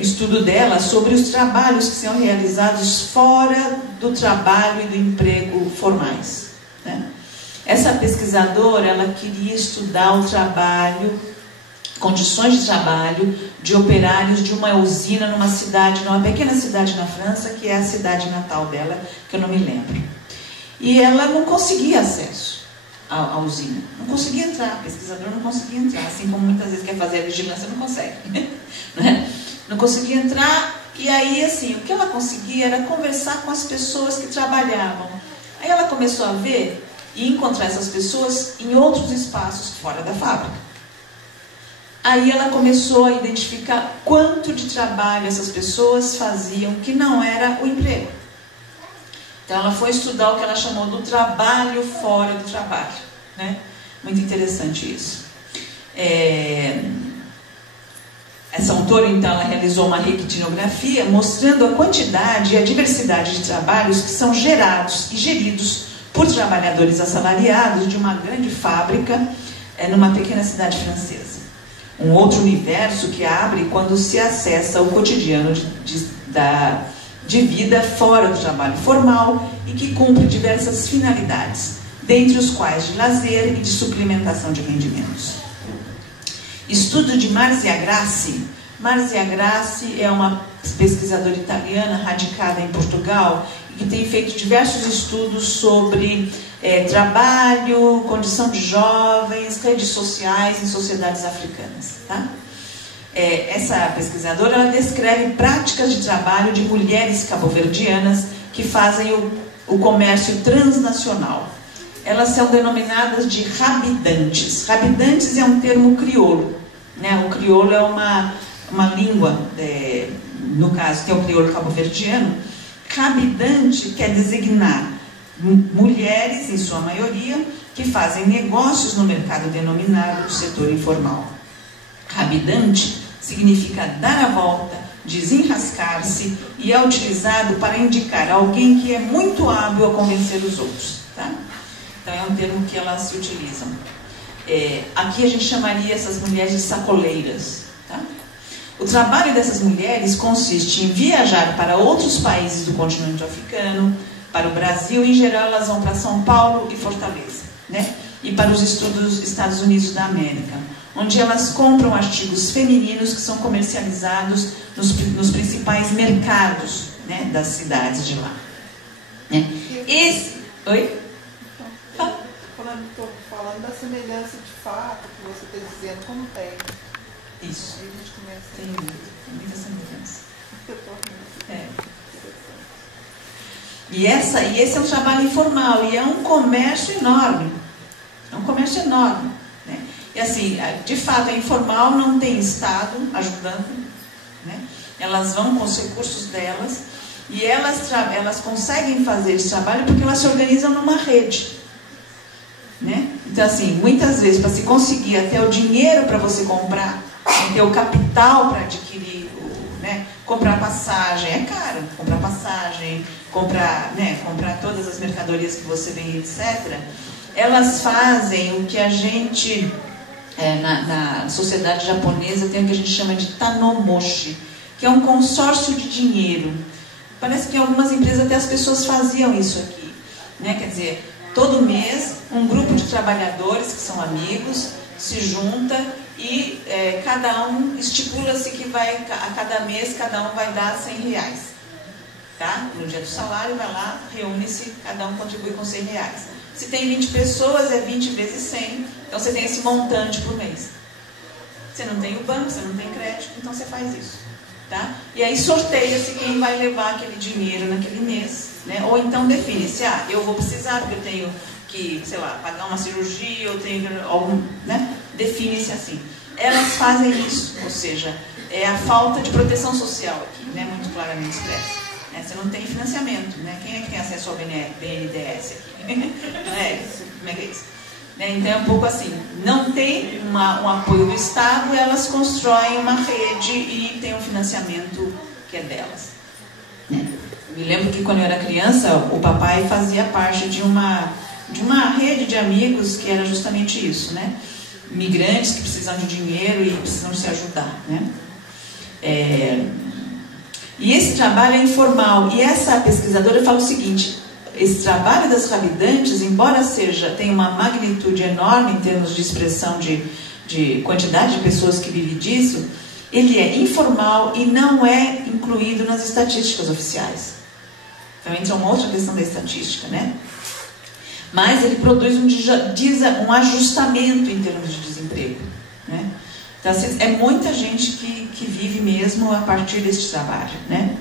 estudo dela sobre os trabalhos que são realizados fora do trabalho e do emprego formais, né? Essa pesquisadora, ela queria estudar o trabalho, condições de trabalho de operários de uma usina numa cidade, numa pequena cidade na França, que é a cidade natal dela, que eu não me lembro. E ela não conseguia acesso à usina, não conseguia entrar, a pesquisadora não conseguia entrar, assim como muitas vezes quer fazer a vigilância, não consegue, né? Não conseguia entrar, e aí, assim, o que ela conseguia era conversar com as pessoas que trabalhavam. Aí ela começou a ver e encontrar essas pessoas em outros espaços fora da fábrica. Aí ela começou a identificar quanto de trabalho essas pessoas faziam que não era o emprego. Então ela foi estudar o que ela chamou do trabalho fora do trabalho, né? Muito interessante isso. Essa autora, então, ela realizou uma requinografia mostrando a quantidade e a diversidade de trabalhos que são gerados e geridos por trabalhadores assalariados de uma grande fábrica numa pequena cidade francesa. Um outro universo que abre quando se acessa o cotidiano de vida fora do trabalho formal e que cumpre diversas finalidades, dentre os quais de lazer e de suplementação de rendimentos. Estudo de Marzia Grassi. Marzia Grassi é uma pesquisadora italiana radicada em Portugal e que tem feito diversos estudos sobre trabalho, condição de jovens, redes sociais em sociedades africanas, tá? Essa pesquisadora, ela descreve práticas de trabalho de mulheres cabo-verdianas que fazem o comércio transnacional. Elas são denominadas de rabidantes. Rabidantes é um termo crioulo, né? O crioulo é uma língua, no caso tem o crioulo cabo-verdiano. Rabidante quer designar mulheres, em sua maioria, que fazem negócios no mercado denominado setor informal. Rabidante significa dar a volta, desenrascar-se, e é utilizado para indicar alguém que é muito hábil a convencer os outros, tá? Então é um termo que elas se utilizam. Aqui a gente chamaria essas mulheres de sacoleiras, tá? O trabalho dessas mulheres consiste em viajar para outros países do continente africano, para o Brasil. Em geral elas vão para São Paulo e Fortaleza, né? E para os Estados Unidos da América, onde elas compram artigos femininos que são comercializados nos principais mercados, né, das cidades de lá, né? Oi? Estou falando da semelhança de fato que você está dizendo, como tem. Isso. Aí a gente começa. Tem muita semelhança. E esse é um trabalho informal e é um comércio enorme. É um comércio enorme, né? E assim, de fato, é informal, não tem Estado ajudando, né? Elas vão com os recursos delas e elas conseguem fazer esse trabalho porque elas se organizam numa rede, né? Então, assim, muitas vezes, para se conseguir até o dinheiro para você comprar, ter o capital para adquirir, né? Comprar passagem, é caro, comprar passagem, comprar todas as mercadorias que você vende, etc. Elas fazem o que a gente, na sociedade japonesa, tem o que a gente chama de tanomoshi, que é um consórcio de dinheiro. Parece que em algumas empresas até as pessoas faziam isso aqui, né? Quer dizer, todo mês, um grupo de trabalhadores que são amigos se junta e cada um estipula-se que a cada mês cada um vai dar R$100, tá? No dia do salário vai lá, reúne-se, cada um contribui com R$100. Se tem 20 pessoas, é 20 vezes 100, então você tem esse montante por mês. Você não tem o banco, você não tem crédito, então você faz isso, tá? E aí sorteia-se quem vai levar aquele dinheiro naquele mês, né? Ou então define-se, eu vou precisar porque eu tenho que, sei lá, pagar uma cirurgia, eu tenho algum, né? Define-se assim. Elas fazem isso, ou seja, é a falta de proteção social aqui, né? Muito claramente expressa. Você não tem financiamento, né? Quem é que tem acesso ao BNDES aqui? Não é isso? Como é que é isso? Então é um pouco assim, não tem um apoio do Estado, elas constroem uma rede e tem um financiamento que é delas. Me lembro que quando eu era criança, o papai fazia parte de uma rede de amigos que era justamente isso, né? Migrantes que precisam de dinheiro e precisam se ajudar, né? E esse trabalho é informal. E essa pesquisadora fala o seguinte: esse trabalho das rabidantes, embora tenha uma magnitude enorme em termos de expressão de quantidade de pessoas que vivem disso, ele é informal e não é incluído nas estatísticas oficiais. Então entra uma outra questão da estatística, né? Mas ele produz um ajustamento em termos de desemprego, né? Então, assim, é muita gente que vive mesmo a partir desse trabalho, né?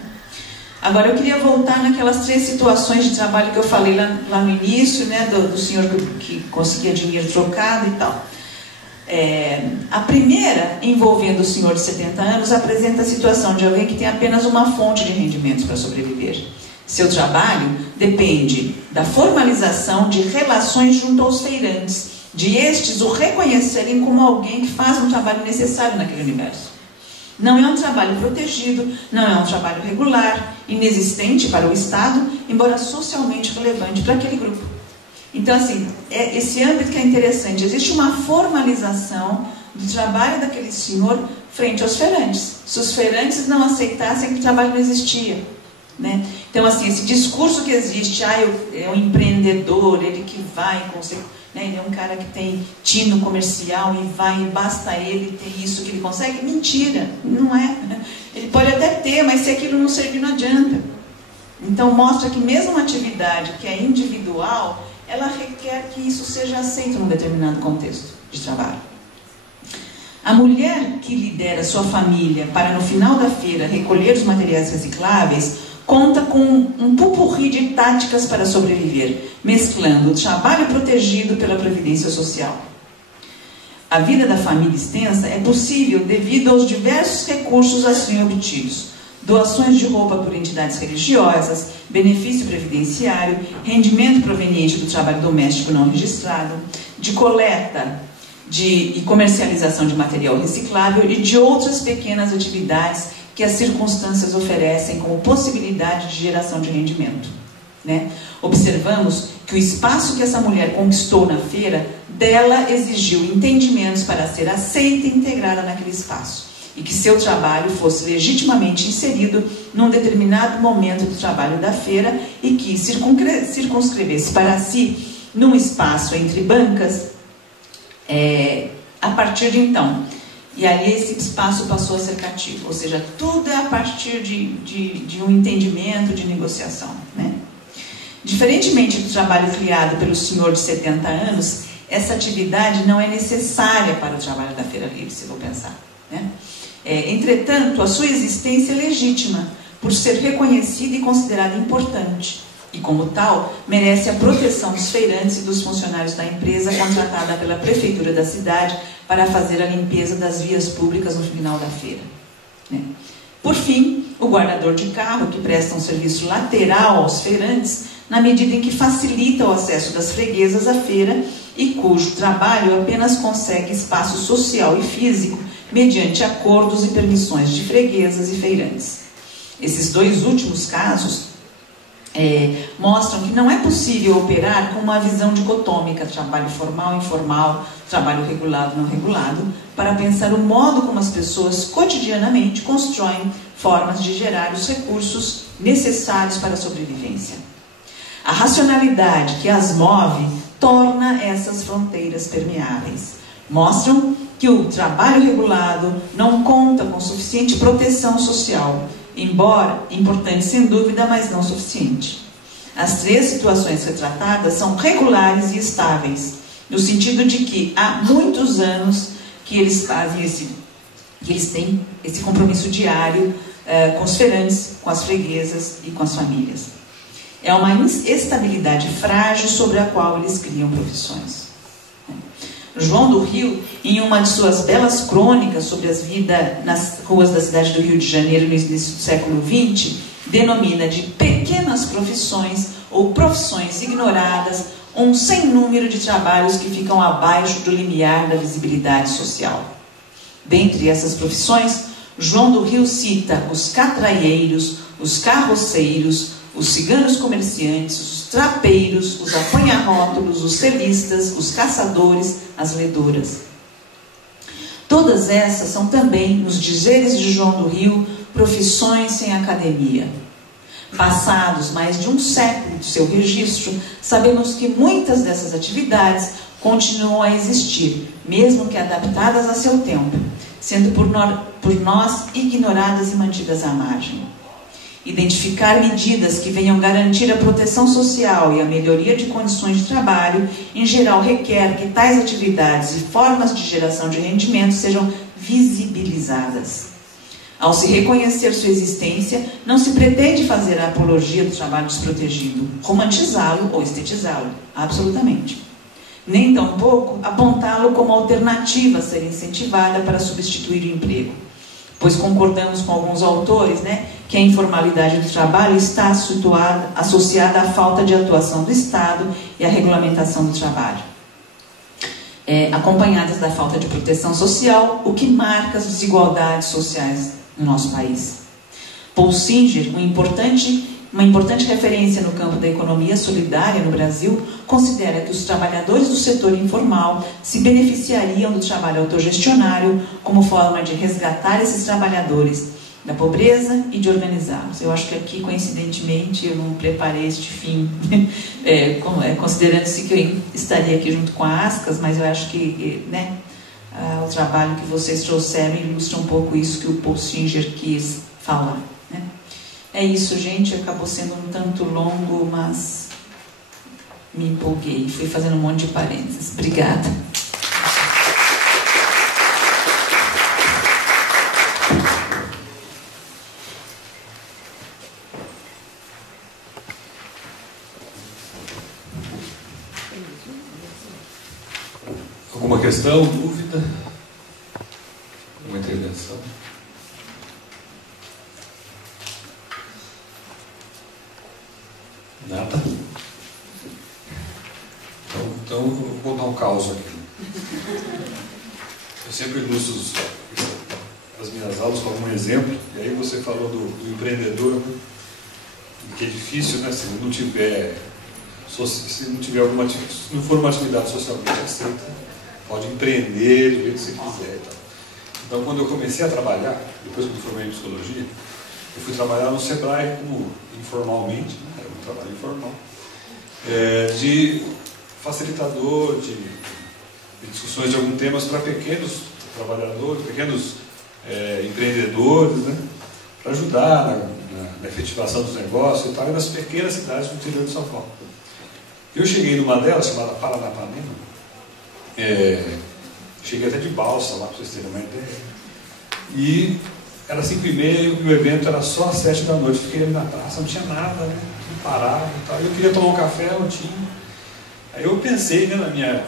Agora, eu queria voltar naquelas 3 situações de trabalho que eu falei lá no início, né? Do senhor que conseguia dinheiro trocado e tal. A primeira, envolvendo o senhor de 70 anos, apresenta a situação de alguém que tem apenas uma fonte de rendimentos para sobreviver. Seu trabalho depende da formalização de relações junto aos feirantes, de estes o reconhecerem como alguém que faz um trabalho necessário naquele universo. Não é um trabalho protegido, não é um trabalho regular, inexistente para o Estado, embora socialmente relevante para aquele grupo. Então, assim, esse âmbito que é interessante. Existe uma formalização do trabalho daquele senhor frente aos feirantes. Se os feirantes não aceitassem, que o trabalho não existia, né? Então, assim, esse discurso que existe, é um empreendedor, ele que vai, né? Ele é um cara que tem tino comercial e vai, e basta ele ter isso que ele consegue. Mentira, não é. Ele pode até ter, mas se aquilo não servir, não adianta. Então, mostra que mesmo uma atividade que é individual, ela requer que isso seja aceito num determinado contexto de trabalho. A mulher que lidera sua família para, no final da feira, recolher os materiais recicláveis, conta com um pupurri de táticas para sobreviver, mesclando o trabalho protegido pela Previdência Social. A vida da família extensa é possível devido aos diversos recursos assim obtidos: doações de roupa por entidades religiosas, benefício previdenciário, rendimento proveniente do trabalho doméstico não registrado, de coleta e comercialização de material reciclável e de outras pequenas atividades que as circunstâncias oferecem como possibilidade de geração de rendimento, né? Observamos que o espaço que essa mulher conquistou na feira, dela exigiu entendimentos para ser aceita e integrada naquele espaço, e que seu trabalho fosse legitimamente inserido num determinado momento do trabalho da feira e que circunscrevesse para si, num espaço entre bancas, a partir de então. E ali esse espaço passou a ser cativo, ou seja, tudo é a partir de um entendimento, de negociação, né? Diferentemente do trabalho criado pelo senhor de 70 anos, essa atividade não é necessária para o trabalho da Feira Livre, se vou pensar, né? Entretanto, a sua existência é legítima, por ser reconhecida e considerada importante, e como tal, merece a proteção dos feirantes e dos funcionários da empresa contratada pela prefeitura da cidade para fazer a limpeza das vias públicas no final da feira, né? Por fim, o guardador de carro, que presta um serviço lateral aos feirantes, na medida em que facilita o acesso das freguesas à feira e cujo trabalho apenas consegue espaço social e físico mediante acordos e permissões de freguesas e feirantes. Esses 2 últimos casos mostram que não é possível operar com uma visão dicotômica, trabalho formal e informal, trabalho regulado e não regulado, para pensar o modo como as pessoas cotidianamente constroem formas de gerar os recursos necessários para a sobrevivência. A racionalidade que as move torna essas fronteiras permeáveis. Mostram que o trabalho regulado não conta com suficiente proteção social, embora importante sem dúvida, mas não suficiente. As 3 situações retratadas são regulares e estáveis, no sentido de que há muitos anos que eles têm esse compromisso diário com os feirantes, com as freguesas e com as famílias. É uma estabilidade frágil sobre a qual eles criam profissões. João do Rio, em uma de suas belas crônicas sobre as vidas nas ruas da cidade do Rio de Janeiro no início do século XX, denomina de pequenas profissões ou profissões ignoradas um sem número de trabalhos que ficam abaixo do limiar da visibilidade social. Dentre essas profissões, João do Rio cita os catraieiros, os carroceiros, os ciganos comerciantes, os trapeiros, os apanha-rótulos, os celistas, os caçadores, as ledoras. Todas essas são também, nos dizeres de João do Rio, profissões sem academia. Passados mais de um século de seu registro, sabemos que muitas dessas atividades continuam a existir, mesmo que adaptadas a seu tempo, sendo por nós ignoradas e mantidas à margem. Identificar medidas que venham garantir a proteção social e a melhoria de condições de trabalho, em geral, requer que tais atividades e formas de geração de rendimento sejam visibilizadas. Ao se reconhecer sua existência, não se pretende fazer a apologia do trabalho desprotegido, romantizá-lo ou estetizá-lo, absolutamente. Nem tampouco apontá-lo como alternativa a ser incentivada para substituir o emprego. Pois concordamos com alguns autores, que a informalidade do trabalho está associada à falta de atuação do Estado e à regulamentação do trabalho, acompanhadas da falta de proteção social, o que marca as desigualdades sociais no nosso país. Paul Singer, uma importante referência no campo da economia solidária no Brasil, considera que os trabalhadores do setor informal se beneficiariam do trabalho autogestionário como forma de resgatar esses trabalhadores da pobreza e de organizá-los. Eu acho que aqui, coincidentemente, eu não preparei este fim, considerando-se que eu estaria aqui junto com a ASCAS, mas eu acho que o trabalho que vocês trouxeram ilustra um pouco isso que o Paul Singer quis falar. É isso, gente. Acabou sendo um tanto longo, mas me empolguei. Fui fazendo um monte de parênteses. Obrigada. Alguma questão, dúvida? Alguma intervenção? Nada? Então eu vou contar um caos aqui. Eu sempre ilustro as minhas aulas com algum exemplo, e aí você falou do empreendedor, que é difícil, se não tiver alguma, se não for uma atividade socialmente aceita, pode empreender do jeito que você quiser. Então, quando eu comecei a trabalhar, depois que me formei em psicologia, eu fui trabalhar no Sebrae como informalmente, era um trabalho informal, de facilitador, de discussões de alguns temas para pequenos trabalhadores, pequenos empreendedores, para ajudar na efetivação dos negócios e tal, e nas pequenas cidades do interior de São Paulo. Eu cheguei numa delas, chamada Paranapanema, cheguei até de balsa lá, para vocês terem uma ideia, e era 5h30 e o evento era só às 7 da noite. Fiquei ali na praça, não tinha nada, não parava e tal. Eu queria tomar um café, não tinha. Aí eu pensei, na minha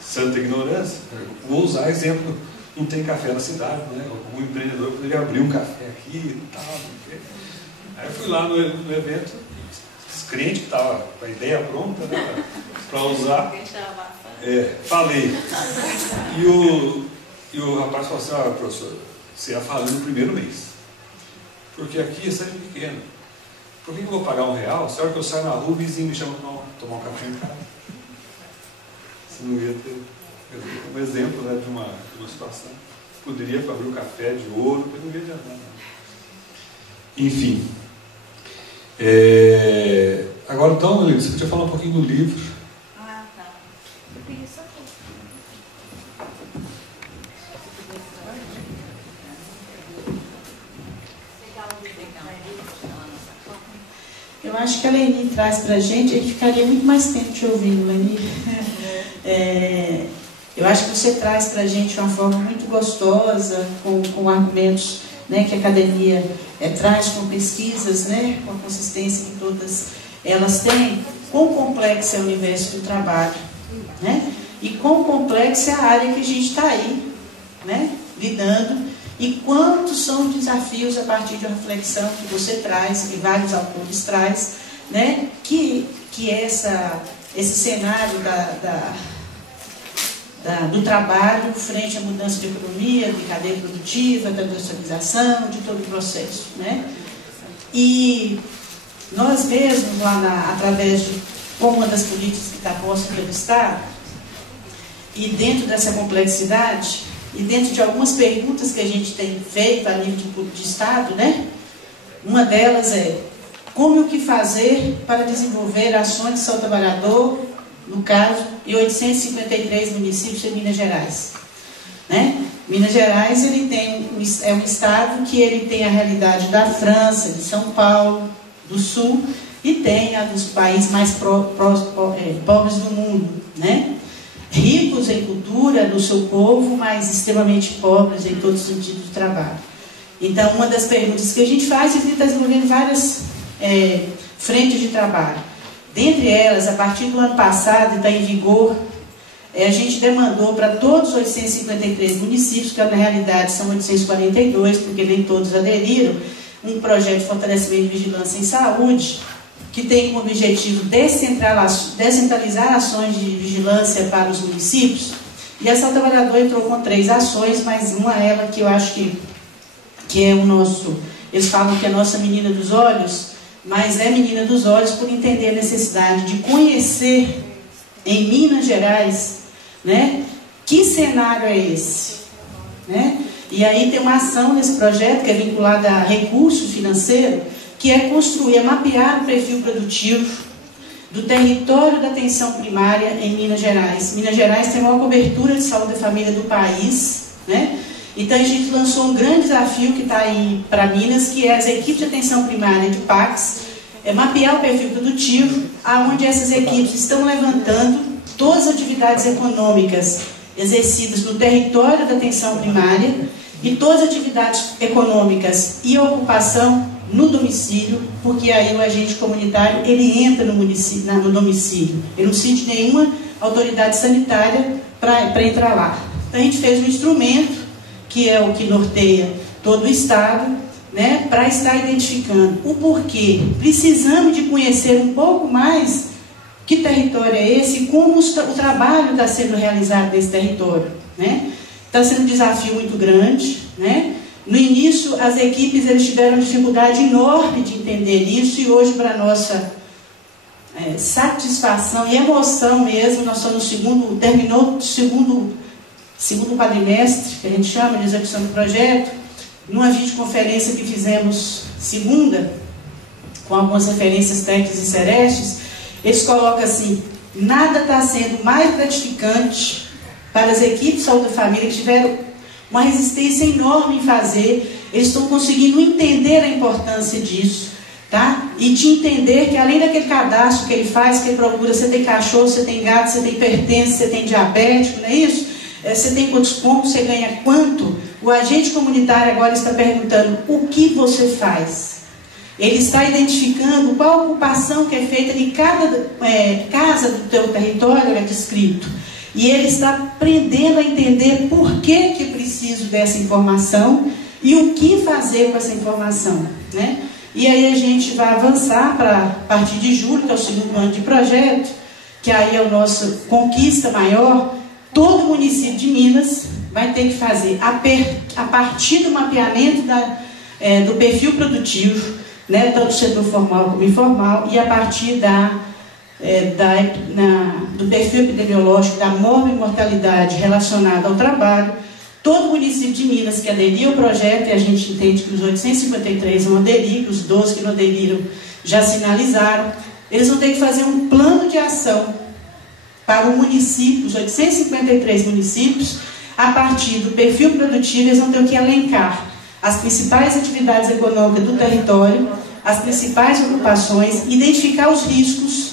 santa ignorância, vou usar exemplo, não tem café na cidade, algum empreendedor poderia abrir um café aqui e tal. Aí eu fui lá no evento, crente que estava com a ideia pronta, para usar. Falei. E o rapaz falou assim: professor, você ia falar no primeiro mês, porque aqui é cidade pequena. Por que eu vou pagar R$1? Se a hora que eu saio na rua, o vizinho me chama para tomar um café em casa. Você não ia ter um exemplo de uma situação. Poderia abrir um café de ouro, mas não ia adiantar nada. Enfim. Agora então, Elisa, você podia falar um pouquinho do livro. Tá. Eu queria só Eu acho que a Leni traz para a gente ficaria muito mais tempo te ouvindo, Leni. Eu acho que você traz para a gente de uma forma muito gostosa, com argumentos que a academia traz, com pesquisas, com a consistência que todas elas têm. Quão complexo é o universo do trabalho, e quão complexa é a área que a gente está aí, lidando, e quantos são os desafios a partir de uma reflexão que você traz, que vários autores traz, que esse cenário do trabalho frente à mudança de economia, de cadeia produtiva, da industrialização, de todo o processo. E nós mesmos, através de como uma das políticas que está posta pelo Estado, e dentro dessa complexidade, e dentro de algumas perguntas que a gente tem feito a nível de Estado, né? Uma delas é: como e o que fazer para desenvolver ações de saúde do trabalhador, no caso, em 853 municípios em Minas Gerais, né? Minas Gerais é um estado que ele tem a realidade da França, de São Paulo, do Sul, e tem a dos países mais pobres do mundo, né? Ricos em cultura do seu povo, mas extremamente pobres em todos os sentidos do trabalho. Então, uma das perguntas que a gente faz é que está desenvolvendo várias frentes de trabalho. Dentre elas, a partir do ano passado, está em vigor, a gente demandou para todos os 853 municípios, que na realidade são 842, porque nem todos aderiram, um projeto de fortalecimento de vigilância em saúde, que tem como objetivo descentralizar ações de vigilância para os municípios. E a Saúde do Trabalhador entrou com 3 ações, mas uma ela que eu acho que é o nosso, eles falam que é a nossa menina dos olhos, mas é menina dos olhos por entender a necessidade de conhecer em Minas Gerais, né, que cenário é esse, né? E aí tem uma ação nesse projeto que é vinculada a recurso financeiro, que é construir, é mapear o perfil produtivo do território da atenção primária em Minas Gerais. Minas Gerais tem a maior cobertura de saúde da família do país, né? Então a gente lançou um grande desafio que está aí para Minas, que é as equipes de atenção primária de PACS, mapear o perfil produtivo, aonde essas equipes estão levantando todas as atividades econômicas exercidas no território da atenção primária e todas as atividades econômicas e ocupação no domicílio, porque aí o agente comunitário ele entra no domicílio, ele não sente nenhuma autoridade sanitária para entrar lá. Então a gente fez um instrumento, que é o que norteia todo o Estado, né, para estar identificando o porquê. Precisamos de conhecer um pouco mais que território é esse e como o trabalho está sendo realizado nesse território, né? Está sendo um desafio muito grande, né? No início, as equipes eles tiveram dificuldade enorme de entender isso, e hoje, para nossa satisfação e emoção mesmo, nós estamos terminou o segundo quadrimestre, que a gente chama de execução do projeto, numa videoconferência que fizemos segunda, com algumas referências técnicas e serestes. Eles colocam assim: nada está sendo mais gratificante para as equipes de saúde da família, que tiveram uma resistência enorme em fazer. Eles estão conseguindo entender a importância disso, tá? E de entender que além daquele cadastro que ele faz, que ele procura, você tem cachorro, você tem gato, você tem hipertenso, você tem diabético, não é isso? Você tem quantos pontos, você ganha quanto? O agente comunitário agora está perguntando: o que você faz? Ele está identificando qual a ocupação que é feita em cada casa do teu território, é descrito. E ele está aprendendo a entender por que é preciso dessa informação e o que fazer com essa informação, né? E aí a gente vai avançar para a partir de julho, que é o segundo ano de projeto, que aí é o nosso conquista maior. Todo município de Minas vai ter que fazer, a partir do mapeamento do perfil produtivo, né, tanto do setor formal como informal, e a partir do perfil epidemiológico da mortalidade relacionada ao trabalho, todo município de Minas que aderiu ao projeto, e a gente entende que os 853 vão aderir, que os 12 que não aderiram já sinalizaram, eles vão ter que fazer um plano de ação para o município, os 853 municípios. A partir do perfil produtivo, eles vão ter que elencar as principais atividades econômicas do território, as principais ocupações, identificar os riscos,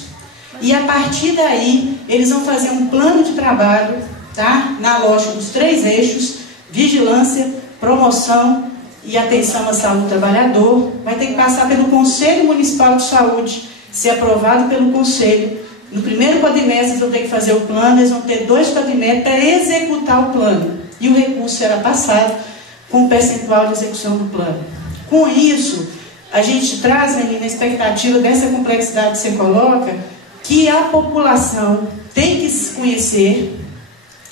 e a partir daí eles vão fazer um plano de trabalho, tá? Na lógica dos 3 eixos: vigilância, promoção e atenção à saúde do trabalhador. Vai ter que passar pelo Conselho Municipal de Saúde, ser aprovado pelo Conselho. No primeiro quadrimestre eles vão ter que fazer o plano, eles vão ter 2 quadrimestres para executar o plano, e o recurso será passado com o percentual de execução do plano. Com isso, a gente traz ali na expectativa dessa complexidade que você coloca, que a população tem que se conhecer,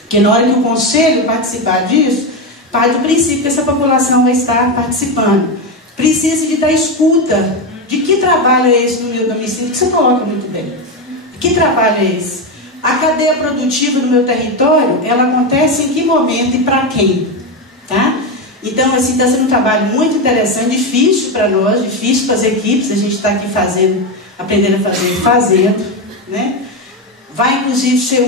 que na hora que o Conselho participar disso, parte do princípio que essa população vai estar participando. Precisa de dar escuta de que trabalho é esse no meu domicílio, que você coloca muito bem. Que trabalho é esse? a cadeia produtiva no meu território, ela acontece em que momento e para quem? Tá? Então, assim, está sendo um trabalho muito interessante, difícil para nós, difícil para as equipes, a gente está aqui aprendendo a fazer e fazendo, né? Vai, inclusive, ser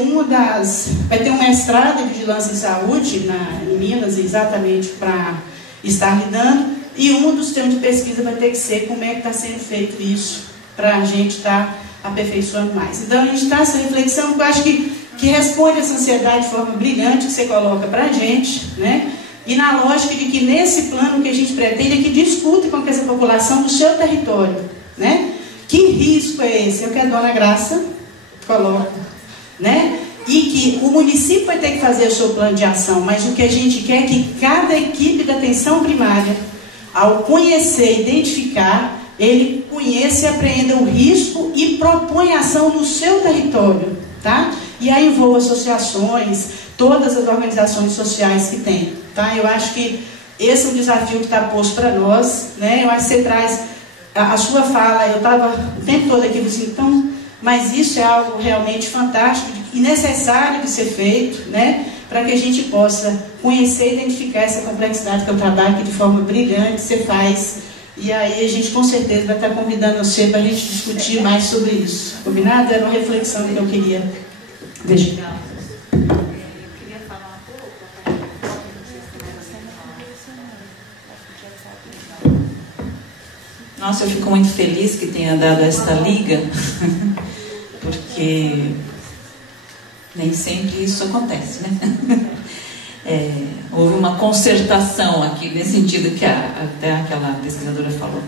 vai ter um mestrado em vigilância em saúde em Minas, exatamente para estar lidando, e um dos temas de pesquisa vai ter que ser como é que está sendo feito isso, para a gente estar aperfeiçoando mais. Então, a gente está essa reflexão, que eu acho que responde essa ansiedade de forma brilhante que você coloca para a gente, né? E na lógica de que nesse plano o que a gente pretende é que discute com essa população do seu território, né? Que risco é esse? É o que a dona Graça coloca, né? E que o município vai ter que fazer o seu plano de ação, mas o que a gente quer é que cada equipe da atenção primária, ao conhecer, identificar, ele conheça e apreenda o risco e propõe ação no seu território, tá? E aí envolve associações, todas as organizações sociais que tem, tá? Eu acho que esse é um desafio que está posto para nós, né? Eu acho que você traz a sua fala, eu estava o tempo todo aqui assim, então, mas isso é algo realmente fantástico e necessário de ser feito, né? Para que a gente possa conhecer e identificar essa complexidade que eu trabalho aqui de forma brilhante, você faz. E aí a gente com certeza vai estar convidando você para a gente discutir mais sobre isso. Combinado? Era uma reflexão que eu queria deixar. Eu queria falar um pouco, Nossa, eu fico muito feliz que tenha dado esta liga, porque nem sempre isso acontece, né? Houve uma concertação aqui, nesse sentido que até aquela pesquisadora falou.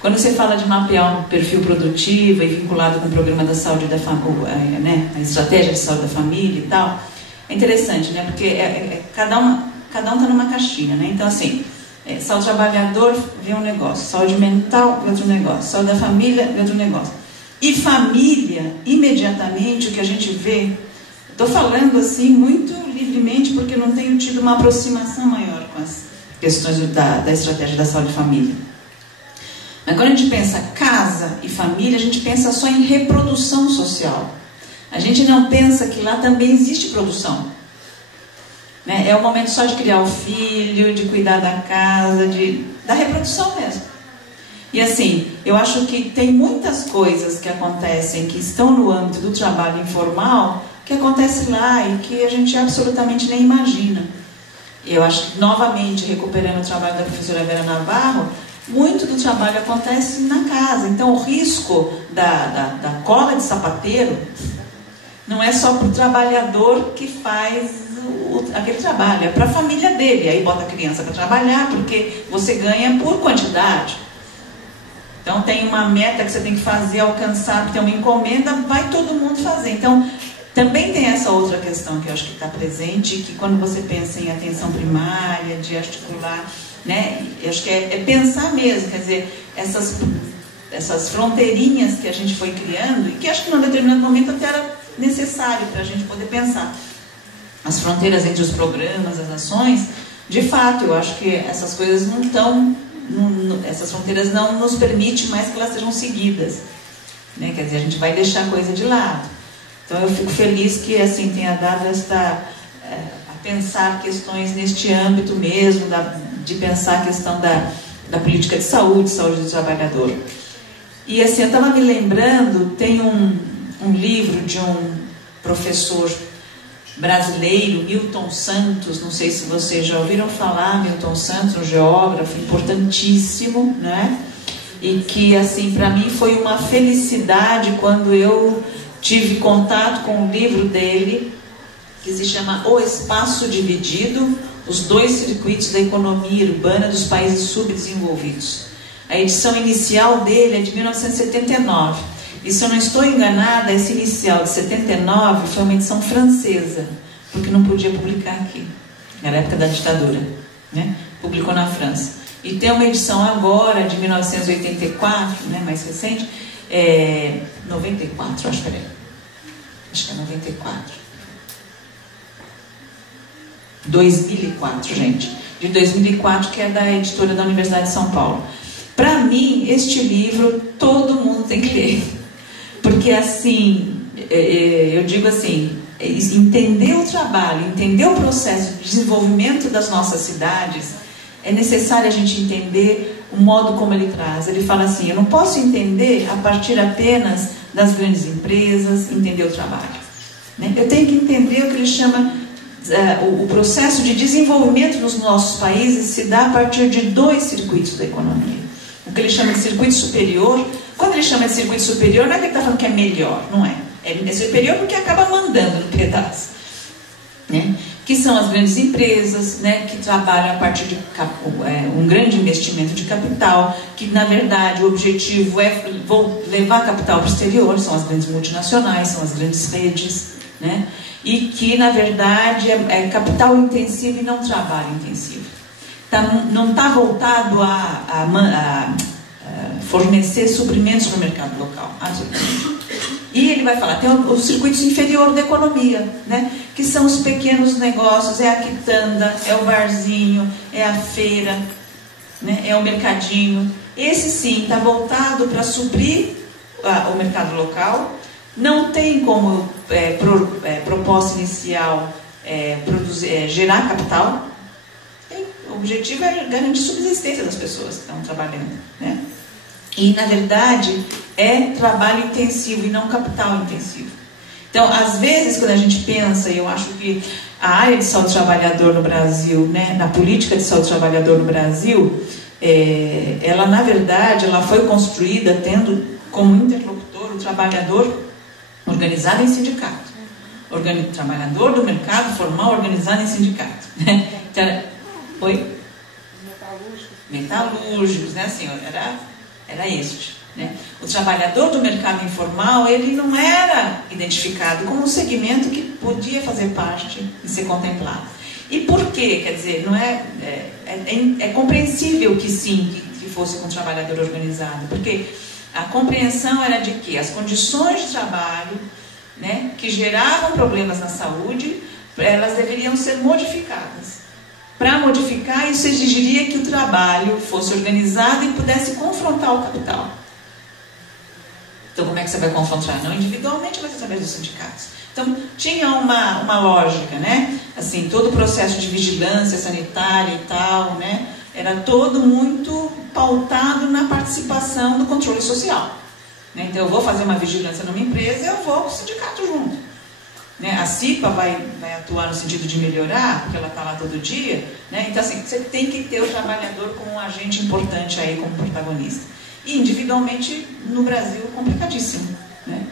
Quando você fala de mapear um perfil produtivo e vinculado com o programa da saúde da família, né, a estratégia de saúde da família e tal, é interessante, né? Porque cada um está numa caixinha, né? Então, assim, saúde do trabalhador vê um negócio, saúde mental vê outro negócio, saúde da família vê outro negócio. E família, imediatamente, o que a gente vê, estou falando assim muito livremente porque não tenho tido uma aproximação maior com as questões da estratégia da saúde e família. Mas quando a gente pensa casa e família, a gente pensa só em reprodução social. A gente não pensa que lá também existe produção. Né? É o momento só de criar o filho, de cuidar da casa, da reprodução mesmo. E assim, eu acho que tem muitas coisas que acontecem, que estão no âmbito do trabalho informal, que acontece lá e que a gente absolutamente nem imagina. Eu acho que, novamente, recuperando o trabalho da professora Vera Navarro, muito do trabalho acontece na casa. Então, o risco da cola de sapateiro não é só para o trabalhador que faz aquele trabalho, é para a família dele. Aí bota a criança para trabalhar, porque você ganha por quantidade. Então, tem uma meta que você tem que fazer, alcançar, tem uma encomenda, vai todo mundo fazer. Então, também tem essa outra questão que eu acho que está presente, que quando você pensa em atenção primária, de articular, né, eu acho que é pensar mesmo, quer dizer, essas fronteirinhas que a gente foi criando, e que acho que num determinado momento até era necessário para a gente poder pensar. As fronteiras entre os programas, as ações, de fato, eu acho que essas coisas não estão, essas fronteiras não nos permitem mais que elas sejam seguidas. Né? Quer dizer, a gente vai deixar a coisa de lado. Então eu fico feliz que assim tenha dado a pensar questões neste âmbito mesmo, de pensar a questão da política de saúde do trabalhador. E assim, eu estava me lembrando, tem um livro de um professor brasileiro, Milton Santos, não sei se vocês já ouviram falar, Milton Santos, um geógrafo importantíssimo, né? E que assim, para mim foi uma felicidade quando eu tive contato com um livro dele, que se chama O Espaço Dividido, os dois circuitos da economia urbana dos países subdesenvolvidos. A edição inicial dele é de 1979. E se eu não estou enganada, essa inicial de 79 foi uma edição francesa, porque não podia publicar aqui. Era a época da ditadura, né? Publicou na França. E tem uma edição agora, de 1984, né, mais recente, 94, acho que é 94. 2004, gente. De 2004, que é da editora da Universidade de São Paulo. Para mim, este livro, todo mundo tem que ler. Porque, assim, eu digo assim, entender o trabalho, entender o processo de desenvolvimento das nossas cidades, é necessário a gente entender o modo como ele traz. Ele fala assim, eu não posso entender a partir apenas das grandes empresas, entender o trabalho, né? Eu tenho que entender o que ele chama, o processo de desenvolvimento nos nossos países se dá a partir de 2 circuitos da economia. O que ele chama de circuito superior. Quando ele chama de circuito superior, não é que ele está falando que é melhor, não é. É superior porque acaba mandando no pedaço, né? Que são as grandes empresas, né, que trabalham a partir de um grande investimento de capital, que na verdade o objetivo é levar capital para o exterior, são as grandes multinacionais, são as grandes redes, né, e que na verdade é capital intensivo e não trabalho intensivo. Não está voltado a fornecer suprimentos para o mercado local, absolutamente. E ele vai falar, tem os circuitos inferiores da economia, né? Que são os pequenos negócios, é a quitanda, é o barzinho, é a feira, né? É o mercadinho. Esse sim está voltado para suprir o mercado local. Não tem como proposta inicial gerar capital. O objetivo é garantir a subsistência das pessoas que estão trabalhando, né? E, na verdade, é trabalho intensivo e não capital intensivo. Então, às vezes, quando a gente pensa, e eu acho que a área de saúde do trabalhador no Brasil, né, na política de saúde do trabalhador no Brasil, ela, na verdade, ela foi construída tendo como interlocutor o trabalhador organizado em sindicato. Trabalhador do mercado formal organizado em sindicato. Né? Então, oi? Metalúrgicos, né? Assim, era este, né? O trabalhador do mercado informal, ele não era identificado como um segmento que podia fazer parte e ser contemplado. E por quê? Quer dizer, não é compreensível que sim, que fosse com um trabalhador organizado, porque a compreensão era de que as condições de trabalho, né, que geravam problemas na saúde, elas deveriam ser modificadas. Para modificar, isso exigiria que o trabalho fosse organizado e pudesse confrontar o capital. Então, como é que você vai confrontar? Não individualmente, mas através dos sindicatos. Então, tinha uma lógica, né? Assim, todo o processo de vigilância sanitária e tal, né? Era todo muito pautado na participação do controle social. Né? Então, eu vou fazer uma vigilância numa empresa, eu vou com o sindicato junto. Né? A CIPA vai atuar no sentido de melhorar, porque ela está lá todo dia. Né? Então, assim, você tem que ter o trabalhador como um agente importante aí, como protagonista. E, individualmente, no Brasil, complicadíssimo. Né?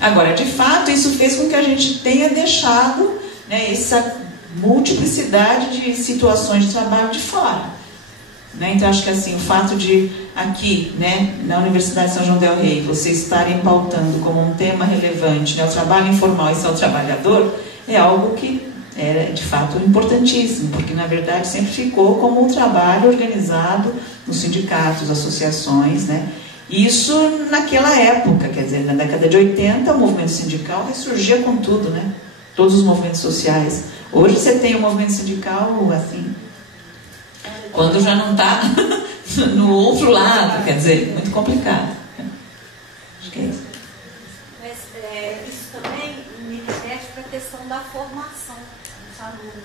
Agora, de fato, isso fez com que a gente tenha deixado, né, essa multiplicidade de situações de trabalho de fora. Né? Então, acho que assim, o fato de aqui, né, na Universidade de São João del Rei, vocês estarem pautando como um tema relevante, né, o trabalho informal e ser o trabalhador, é algo que era, de fato, importantíssimo, porque, na verdade, sempre ficou como um trabalho organizado nos sindicatos, associações, né? Isso naquela época, quer dizer, na década de 80, o movimento sindical ressurgia com tudo, né? Todos os movimentos sociais. Hoje você tem o movimento sindical, assim, quando já não está no outro lado, quer dizer, muito complicado. Acho que é isso. Mas isso também me remete para a questão da formação dos alunos.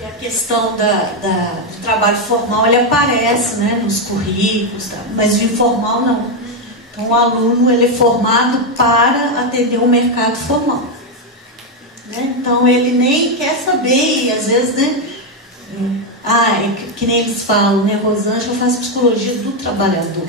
E a questão do trabalho formal, ele aparece, né, nos currículos, tá? Mas o informal não. Então, o aluno, ele é formado para atender o mercado formal. Né? Então, ele nem quer saber, e às vezes, né, que nem eles falam, né, Rosângela faz psicologia do trabalhador,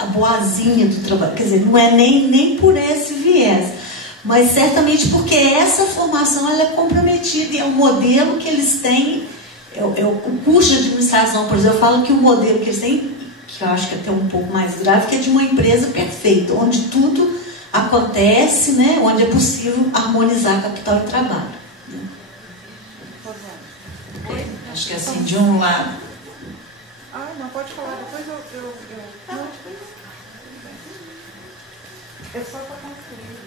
a boazinha do trabalho, quer dizer, não é nem por esse viés, mas certamente porque essa formação ela é comprometida e é o modelo que eles têm, o curso de administração, por exemplo, eu falo que o modelo que eles têm, que eu acho que é até um pouco mais grave, que é de uma empresa perfeita, onde tudo acontece, né, onde é possível harmonizar capital e trabalho. Acho que assim, de um lado. Não, pode falar, depois eu... Não, é só para concluir.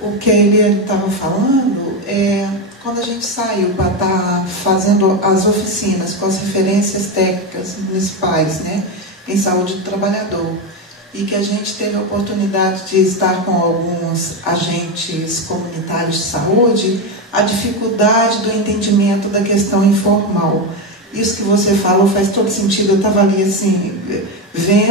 O que a Eliane estava falando é quando a gente saiu para estar fazendo as oficinas com as referências técnicas municipais, né, em saúde do trabalhador. e que a gente teve a oportunidade de estar com alguns agentes comunitários de saúde, a dificuldade do entendimento da questão informal. Isso que você falou faz todo sentido, eu estava ali assim, vendo